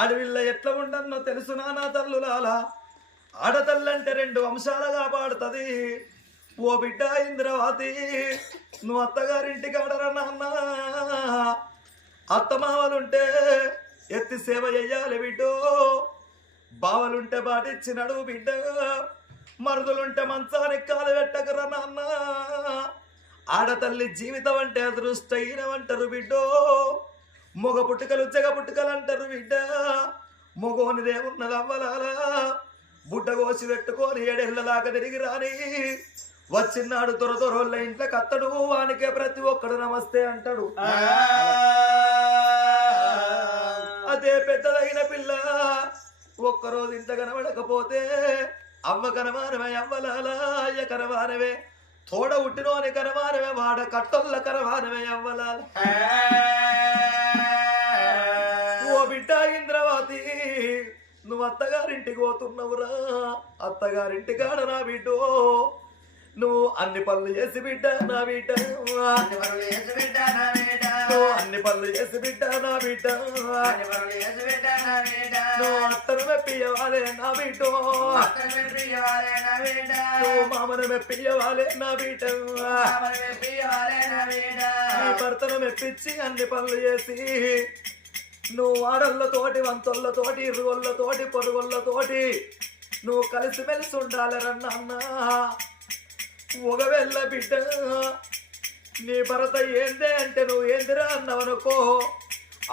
ఆడవిల్ల ఎట్లా ఉండన్నో తెలుసునా నా తల్లులాల ఆడతల్లంటే 2 అంశాలుగా పాడుతుంది. ఓ బిడ్డ ఇంద్రవతి, నువ్వు అత్తగారింటికి ఆడరా నాన్న. అత్తమావలుంటే ఎత్తి సేవ చెయ్యాలి బిడ్డో, బావలుంటే బాటిచ్చినడు బిడ్డ, మరుదులుంటే మంచానికి కాలు పెట్టకరా నాన్న. ఆడతల్లి జీవితం అంటే అదృష్టహీనమంటారు బిడ్డో, మొగ పుట్టుకలు చెగ పుట్టుకలు అంటారు బిడ్డ. మొగోనిదే ఉన్నది అవ్వలాలా, బుడ్డ కోసి పెట్టుకొని 7 ఏళ్ళ దాకా తిరిగి రాని వచ్చినాడు దొరదొరోళ్ళ ఇంట్లో కత్తడు, వానికే ప్రతి ఒక్కడు నమస్తే అంటాడు. అదే పెద్దదైన పిల్ల ఒక్కరోజు ఇంత కనబడకపోతే అవ్వ కనమానమే, అవ్వలాలా అయ్య కనమానమే, తోడ ఉట్టినోని కనమానమే, వాడ కట్టొల్ల కనమానమే అవ్వలాల. ఓ బిడ్డ ఇంద్రవతి, నువ్వు అత్తగారింటికి పోతున్నావురా. అత్తగారింటికి ఆడ నా బిడ్డో, నువ్వు అన్ని పనులు చేసి బిడ్డ నా బిడ్డ, నువ్వు అన్ని పనులు చేసి బిడ్డ నా బిడ్డ, నువ్వు అత్తను మెప్పియవాలే నా బిడ్డో, నువ్వు మామను మెప్పియవాలే నా బిడ్డ, నీ భర్తను మెప్పించి అన్ని పనులు చేసి నువ్వు ఆడళ్ళతోటి వంతొళ్ళతోటి ఇరుగొళ్ళతోటి పొరుగుళ్ళతోటి నువ్వు కలిసిమెలిసి ఉండాలరన్నా. ఒకవేళ బిడ్డ నీ భర్త ఏందే అంటే నువ్వు ఏందిరా అన్నావనుకో,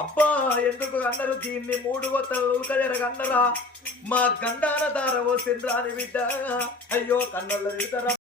అబ్బా ఎందుకు అన్నారు దీన్ని 3 గొత్తలు జరగన్నరా, మా గండాన దార ఓ సింద్రాని బిడ్డ, అయ్యో కన్నళ్ళ తిడతారా.